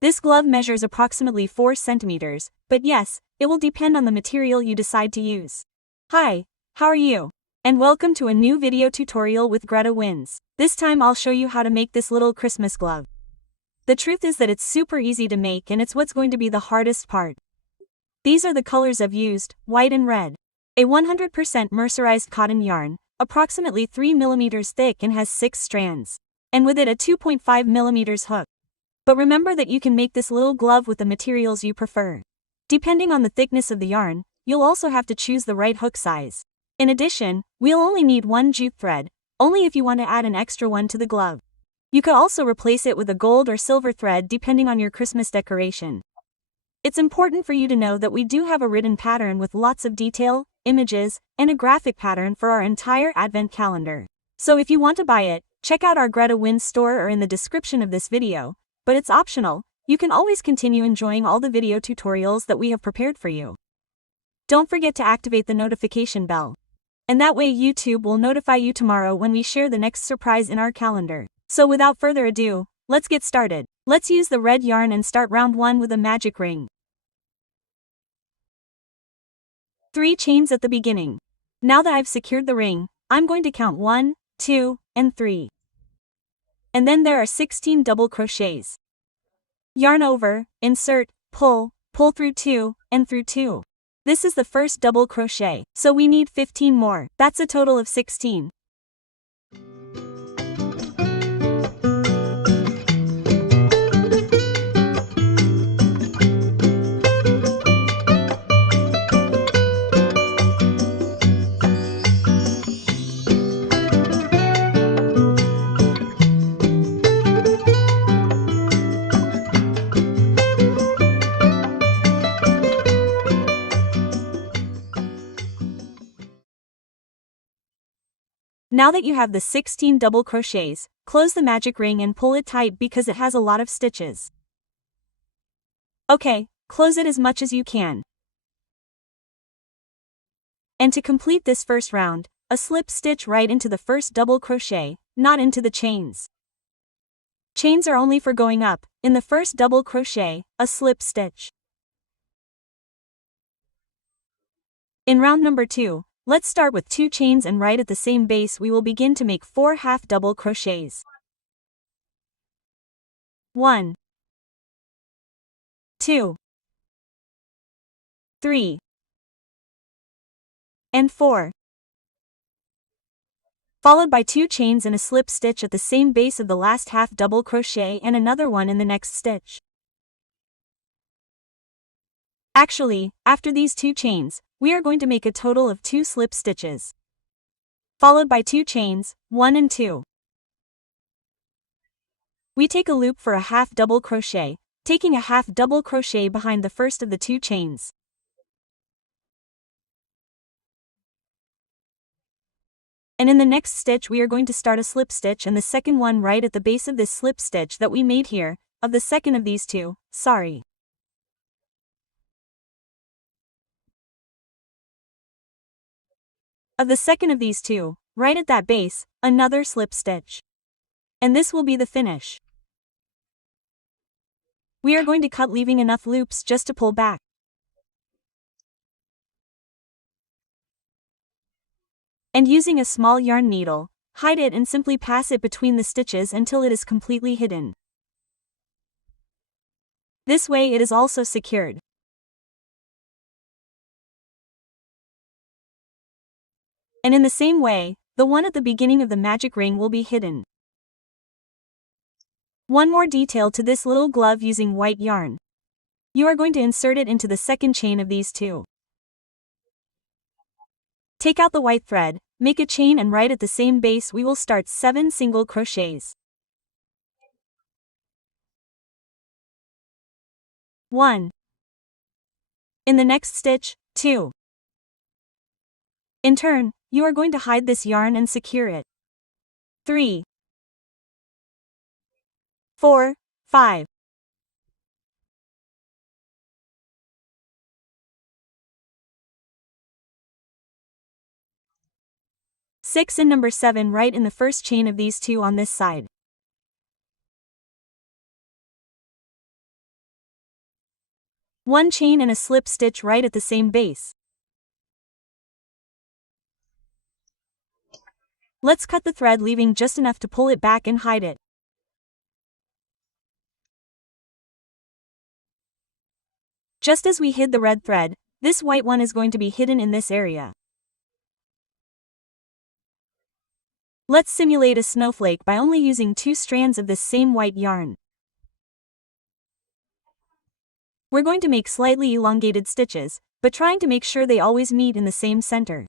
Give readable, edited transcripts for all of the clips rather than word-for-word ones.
This glove measures approximately 4 centimeters, but yes, it will depend on the material you decide to use. Hi, how are you? And welcome to a new video tutorial with GretaWings. This time I'll show you how to make this little Christmas glove. The truth is that it's super easy to make and it's what's going to be the hardest part. These are the colors I've used, white and red. A 100% mercerized cotton yarn, approximately 3 millimeters thick and has 6 strands. And with it a 2.5 millimeters hook. But remember that you can make this little glove with the materials you prefer. Depending on the thickness of the yarn, you'll also have to choose the right hook size. In addition, we'll only need one jute thread, only if you want to add an extra one to the glove. You could also replace it with a gold or silver thread depending on your Christmas decoration. It's important for you to know that we do have a written pattern with lots of detail, images, and a graphic pattern for our entire Advent calendar. So if you want to buy it, check out our GretaWings store or in the description of this video. But it's optional, you can always continue enjoying all the video tutorials that we have prepared for you. Don't forget to activate the notification bell. And that way YouTube will notify you tomorrow when we share the next surprise in our calendar. So without further ado, let's get started. Let's use the red yarn and start round 1 with a magic ring. 3 chains at the beginning. Now that I've secured the ring, I'm going to count 1, 2, and 3. And then there are 16 double crochets. Yarn over, insert, pull through 2, and through 2. This is the first double crochet, so we need 15 more. That's a total of 16. Now that you have the 16 double crochets, close the magic ring and pull it tight because it has a lot of stitches. Okay, close it as much as you can. And to complete this first round, a slip stitch right into the first double crochet, not into the chains. Chains are only for going up. In the first double crochet, a slip stitch. In round number 2, let's start with 2 chains and right at the same base we will begin to make 4 half double crochets. 1, 2, 3, and 4. Followed by 2 chains and a slip stitch at the same base of the last half double crochet and another one in the next stitch. Actually, after these 2 chains, we are going to make a total of 2 slip stitches. Followed by 2 chains, 1 and 2. We take a loop for a half double crochet, taking a half double crochet behind the first of the 2 chains. And in the next stitch we are going to start a slip stitch and the second one right at the base of this slip stitch that we made here, of the second of these 2, sorry. Of the second of these 2, right at that base, another slip stitch. And this will be the finish. We are going to cut leaving enough loops just to pull back. And using a small yarn needle, hide it and simply pass it between the stitches until it is completely hidden. This way it is also secured. And in the same way, the one at the beginning of the magic ring will be hidden. One more detail to this little glove using white yarn. You are going to insert it into the second chain of these 2. Take out the white thread, make a chain and right at the same base we will start 7 single crochets. 1. In the next stitch, 2. In turn, you are going to hide this yarn and secure it. 3, 4, 5. 6 and number 7 right in the first chain of these two on this side. One chain and a slip stitch right at the same base. Let's cut the thread, leaving just enough to pull it back and hide it. Just as we hid the red thread, this white one is going to be hidden in this area. Let's simulate a snowflake by only using 2 strands of this same white yarn. We're going to make slightly elongated stitches, but trying to make sure they always meet in the same center.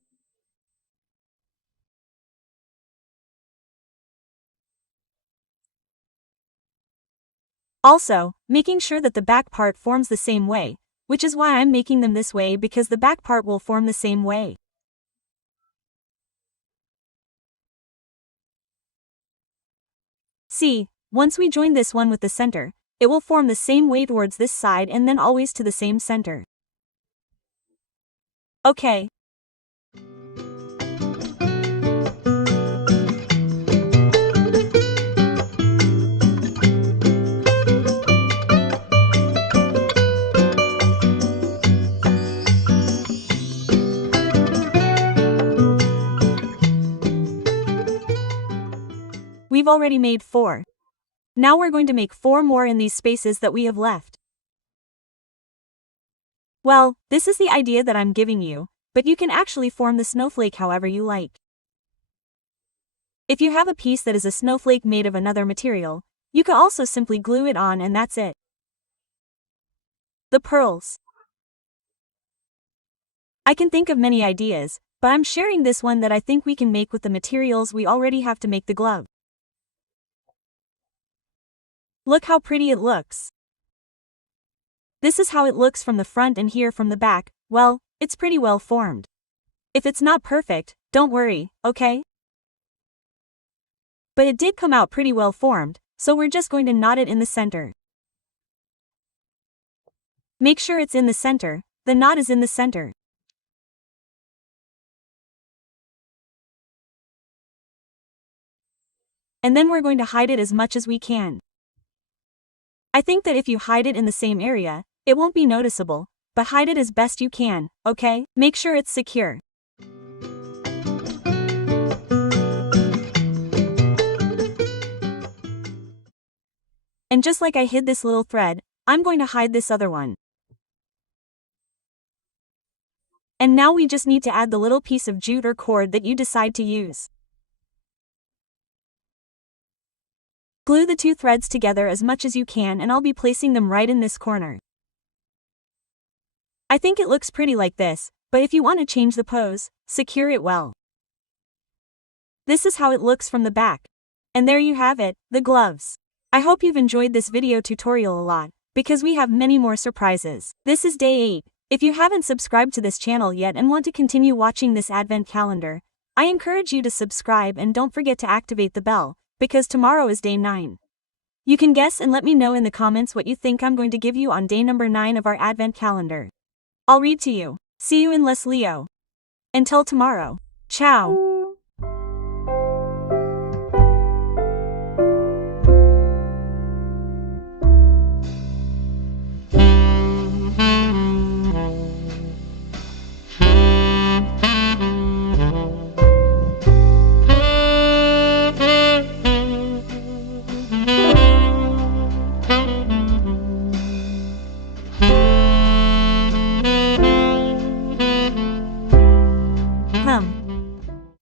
Also, making sure that the back part forms the same way, which is why I'm making them this way, because the back part will form the same way. See, once we join this one with the center, it will form the same way towards this side and then always to the same center. Okay. We've already made 4. Now we're going to make 4 more in these spaces that we have left. Well, this is the idea that I'm giving you, but you can actually form the snowflake however you like. If you have a piece that is a snowflake made of another material, you can also simply glue it on and that's it. The pearls. I can think of many ideas, but I'm sharing this one that I think we can make with the materials we already have to make the glove. Look how pretty it looks. This is how it looks from the front and here from the back. Well, it's pretty well formed. If it's not perfect, don't worry, okay? But it did come out pretty well formed, so we're just going to knot it in the center. Make sure it's in the center, the knot is in the center. And then we're going to hide it as much as we can. I think that if you hide it in the same area, it won't be noticeable, but hide it as best you can, okay? Make sure it's secure. And just like I hid this little thread, I'm going to hide this other one. And now we just need to add the little piece of jute or cord that you decide to use. Glue the 2 threads together as much as you can, and I'll be placing them right in this corner. I think it looks pretty like this, but if you want to change the pose, secure it well. This is how it looks from the back. And there you have it, the gloves. I hope you've enjoyed this video tutorial a lot, because we have many more surprises. This is day 8. If you haven't subscribed to this channel yet and want to continue watching this advent calendar, I encourage you to subscribe and don't forget to activate the bell, because tomorrow is day 9. You can guess and let me know in the comments what you think I'm going to give you on day number 9 of our advent calendar. I'll read to you. See you in Les Leo. Until tomorrow. Ciao.